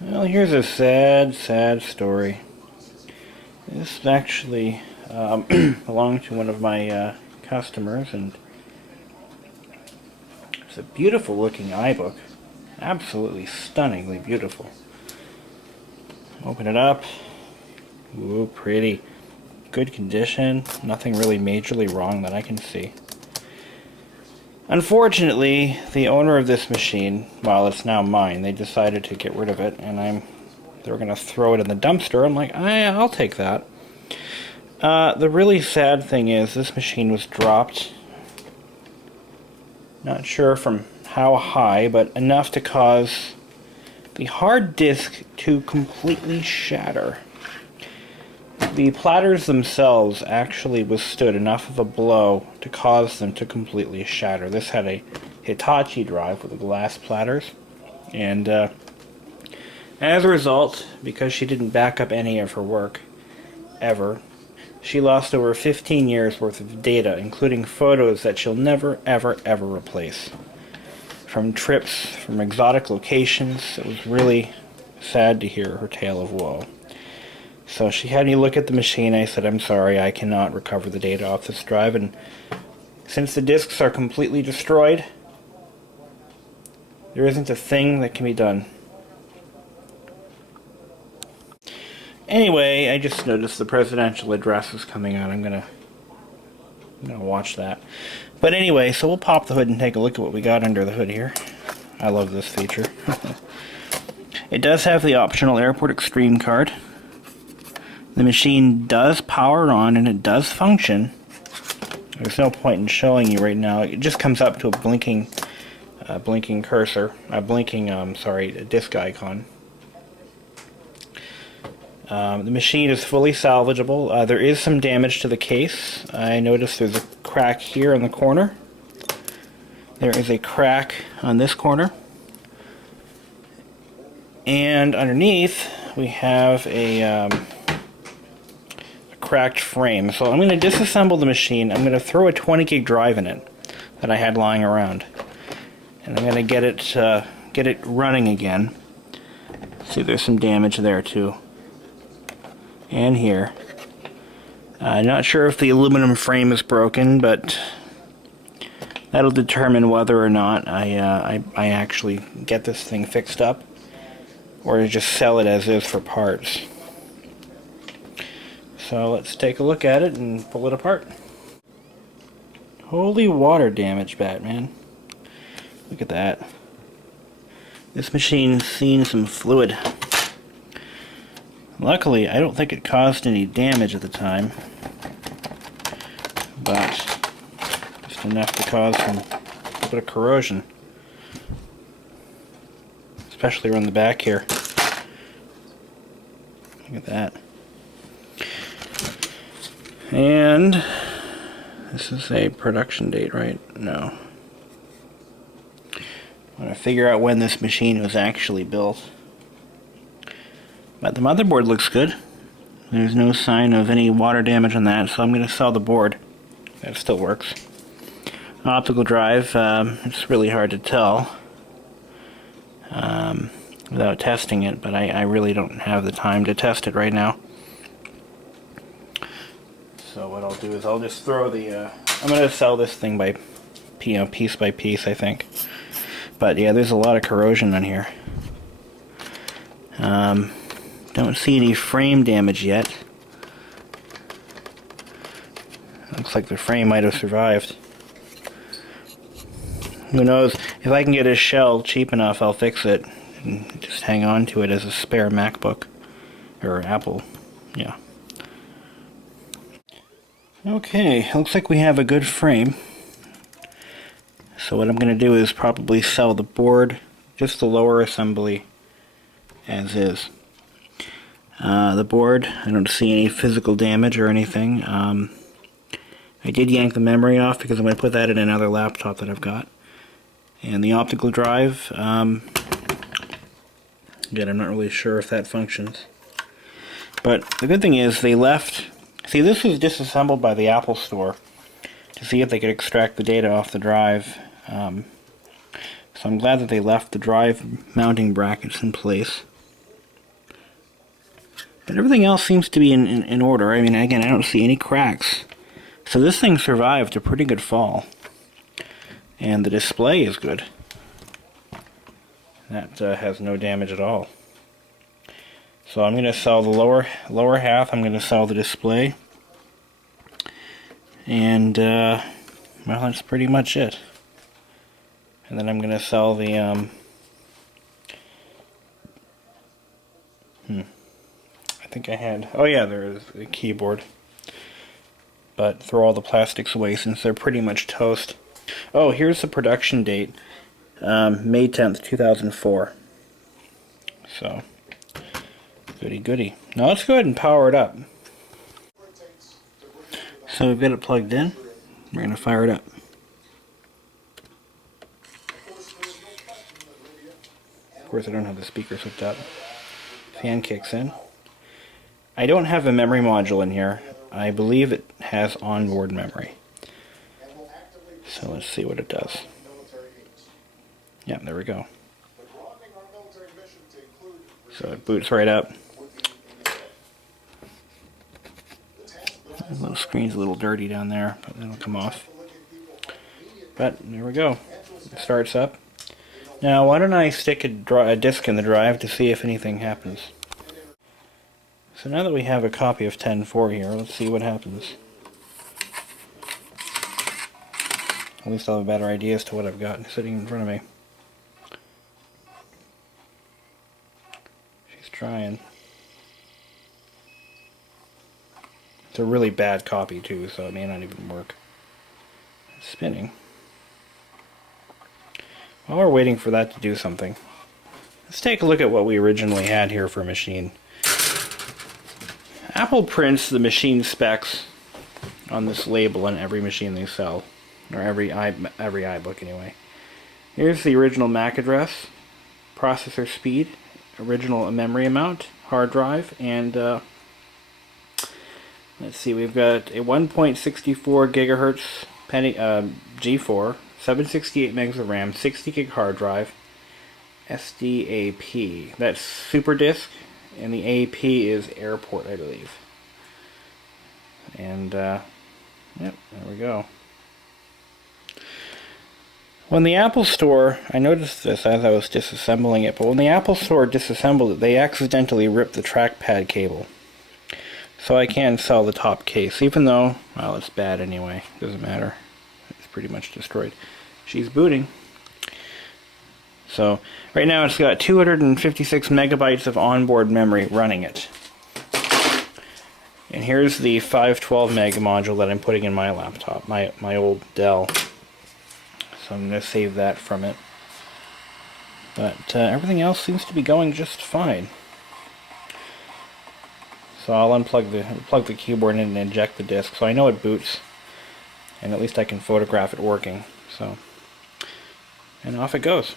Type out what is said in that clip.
Well, here's a sad, sad story. This actually belonged to one of my customers, and it's a beautiful looking iBook. Absolutely stunningly beautiful. Open it up. Ooh, pretty. Good condition. Nothing really majorly wrong that I can see. Unfortunately, the owner of this machine, well, it's now mine, they decided to get rid of it, and they were going to throw it in the dumpster. I'm like, I'll take that. The really sad thing is this machine was dropped, not sure from how high, but enough to cause the hard disk to completely shatter. The platters themselves actually withstood enough of a blow to cause them to completely shatter. This had a Hitachi drive with the glass platters, and as a result, because she didn't back up any of her work, ever, she lost over 15 years worth of data, including photos that she'll never, ever, ever replace. From trips, from exotic locations. It was really sad to hear her tale of woe. So she had me look at the machine. I said, I'm sorry, I cannot recover the data off this drive, and since the disks are completely destroyed, there isn't a thing that can be done. Anyway, I just noticed the presidential address is coming out. I'm gonna watch that. But anyway, so we'll pop the hood and take a look at what we got under the hood here. I love this feature. It does have the optional Airport Extreme card. The machine does power on and it does function. There's no point in showing you right now. It just comes up to a blinking cursor, a disk icon. The machine is fully salvageable. There is some damage to the case. I noticed there's a crack here in the corner. There is a crack on this corner. And underneath we have a cracked frame. So I'm going to disassemble the machine. I'm going to throw a 20 gig drive in it that I had lying around. And I'm going to get it running again. See, there's some damage there too. And here. Not sure if the aluminum frame is broken, but that'll determine whether or not I actually get this thing fixed up, or to just sell it as is for parts. So let's take a look at it and pull it apart. Holy water damage, Batman. Look at that. This machine's seen some fluid. Luckily, I don't think it caused any damage at the time, but just enough to cause a bit of corrosion, especially around the back here. Look at that. And this is a production date, right? No. I want to figure out when this machine was actually built. But the motherboard looks good. There's no sign of any water damage on that, so I'm going to sell the board. That still works. Optical drive, it's really hard to tell without testing it, but I really don't have the time to test it right now. So what I'll do is I'll just throw the, I'm going to sell this thing by, piece by piece, I think. But yeah, there's a lot of corrosion on here. Don't see any frame damage yet. Looks like the frame might have survived. Who knows? If I can get a shell cheap enough, I'll fix it and just hang on to it as a spare MacBook. Or Apple. Yeah. Okay, looks like we have a good frame. So what I'm going to do is probably sell the board, just the lower assembly, as is. The board, I don't see any physical damage or anything. I did yank the memory off because I'm going to put that in another laptop that I've got. And the optical drive, again, I'm not really sure if that functions. But the good thing is they left, see, this was disassembled by the Apple Store to see if they could extract the data off the drive. So I'm glad that they left the drive mounting brackets in place. But everything else seems to be in order. I mean, again, I don't see any cracks. So this thing survived a pretty good fall. And the display is good. That has no damage at all. So I'm going to sell the lower half. I'm going to sell the display. And, well, that's pretty much it. And then I'm going to sell the, I think I had, oh yeah, there is the keyboard. But throw all the plastics away since they're pretty much toast. Oh, here's the production date. May 10th, 2004. So, goody goody. Now let's go ahead and power it up. So we've got it plugged in. We're going to fire it up. Of course I don't have the speakers hooked up. Fan kicks in. I don't have a memory module in here. I believe it has onboard memory. So let's see what it does. Yeah, there we go. So it boots right up. The little screen's a little dirty down there, but it'll come off. But there we go. It starts up. Now why don't I stick a disk in the drive to see if anything happens. So now that we have a copy of 10.4 here, let's see what happens. At least I'll have a better idea as to what I've got sitting in front of me. She's trying. It's a really bad copy too, so it may not even work. It's spinning. While we're waiting for that to do something, let's take a look at what we originally had here for a machine. Apple prints the machine specs on this label on every machine they sell, or every iBook anyway. Here's the original MAC address, processor speed, original memory amount, hard drive, and let's see, we've got a 1.64 gigahertz G4, 768 megs of RAM, 60 gig hard drive, SDAP. That's super disk, and the AP is airport, I believe. And yep, there we go. When the Apple Store, I noticed this as I was disassembling it, but when the Apple Store disassembled it, they accidentally ripped the trackpad cable. So I can sell the top case, even though, well, it's bad anyway. Doesn't matter. It's pretty much destroyed. She's booting. So, right now it's got 256 megabytes of onboard memory running it. And here's the 512 meg module that I'm putting in my laptop, my old Dell. So I'm going to save that from it. But everything else seems to be going just fine. So I'll plug the keyboard in and eject the disk, so I know it boots. And at least I can photograph it working. So, and off it goes.